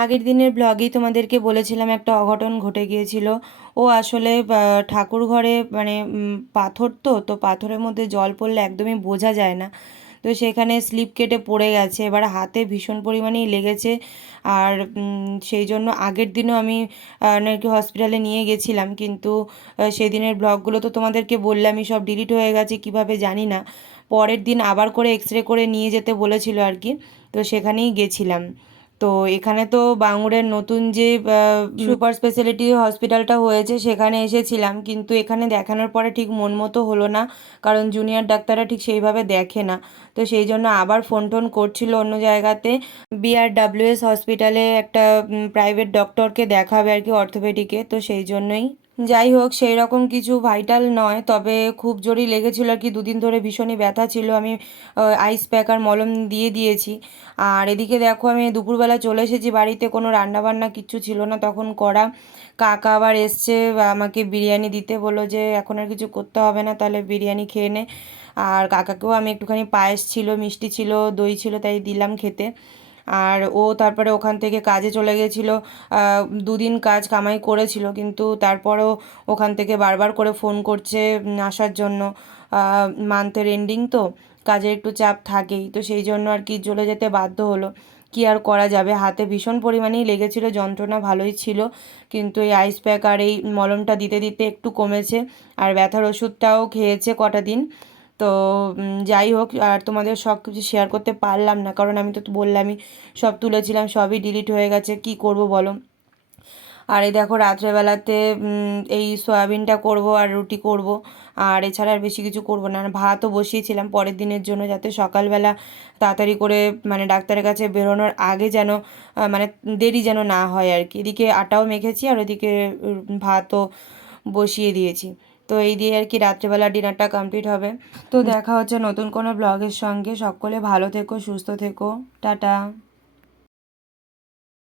আগের দিনের ব্লগেই তোমাদেরকে বলেছিলাম একটা অঘটন ঘটে গিয়েছিল। ও আসলে ঠাকুর ঘরে মানে পাথর তো তো পাথরের মধ্যে জল পড়লে একদমই বোঝা যায় না। তো সেখানে স্লিপ কেটে পড়ে গেছে। এবার হাতে ভীষণ পরিমাণেই লেগেছে। আর সেই জন্য আগের দিনও আমি নাকি হসপিটালে নিয়ে গেছিলাম। কিন্তু সেদিনের ব্লগগুলো তো তোমাদেরকে বললামই, সব ডিলিট হয়ে গেছে, কীভাবে জানি না। পরের দিন আবার করে এক্স রে করে নিয়ে যেতে বলেছিল আর কি। তো সেখানেই গেছিলাম। তো এখানে তো বাঙুরের নতুন যে সুপার স্পেশালিটি হসপিটালটা হয়েছে সেখানে এসেছিলাম। কিন্তু এখানে দেখানোর পরে ঠিক মন মতো হলো না কারণ জুনিয়র ডাক্তাররা ঠিক সেইভাবে দেখে না। তো সেই জন্য আবার ফোন টোন করছিল অন্য জায়গাতে। বিআরডাব্লিউএস হসপিটালে একটা প্রাইভেট ডক্টরকে দেখাবে আর কি অর্থোপেডিকে তো সেই জন্যই যাই হোক সেই রকম কিছু ভাইটাল নয়। তবে খুব জোরই লেগেছিল আর কি, দুদিন ধরে ভীষণই ব্যথা ছিল। আমি আইস প্যাক আর মলম দিয়ে দিয়েছি। আর এদিকে দেখো, আমি দুপুরবেলা চলে এসেছি বাড়িতে, কোনো রান্নাবান্না কিচ্ছু ছিল না। তখন করা কাকা আবার এসছে, আমাকে বিরিয়ানি দিতে বলল যে, এখন আর কিছু করতে হবে না, তাহলে বিরিয়ানি খেয়ে নে। আর কাকাকেও আমি একটুখানি পায়েস ছিল, মিষ্টি ছিল, দই ছিল, তাই দিলাম খেতে। আর ও তারপরে ওখান থেকে কাজে চলে গেছিল দুদিন কাজ কামাই করেছিল, কিন্তু তারপরেও ওখান থেকে বারবার করে ফোন করছে আসার জন্য। মান্থের এন্ডিং তো, কাজের একটু চাপ থাকেই, তো সেই জন্য আর কি চলে যেতে বাধ্য হলো। কি আর করা যাবে? হাতে ভীষণ পরিমাণেই লেগেছিল, যন্ত্রণা ভালোই ছিল, কিন্তু এই আইস প্যাক আর এই মলমটা দিতে দিতে একটু কমেছে, আর ব্যথার ওষুধটাও খেয়েছে কটা দিন। তো যাই হোক, আর তোমাদের সব কিছু শেয়ার করতে পারলাম না। কারণ আমি তো বললামই, সব তুলেছিলাম, সবই ডিলিট হয়ে গেছে। কি করব বলো? আর এই দেখো, রাত্রেবেলাতে এই সয়াবিনটা করব আর রুটি করব। আর এছাড়া আর বেশি কিছু করব না। আর ভাতও বসিয়েছিলাম পরের দিনের জন্য, যাতে সকালবেলা তাড়াতাড়ি করে মানে ডাক্তারের কাছে বেরোনোর আগে যেন মানে দেরি যেন না হয় আর কি। এদিকে আটাও মেখেছি আর ওদিকে ভাতও বসিয়ে দিয়েছি। তো এই দিয়ে আর কি রাত্রেবেলা ডিনারটা কমপ্লিট হবে। তো দেখা হচ্ছে নতুন কোনো ব্লগের সঙ্গে। সকলে ভালো থেকো সুস্থ থেকো। টাটা।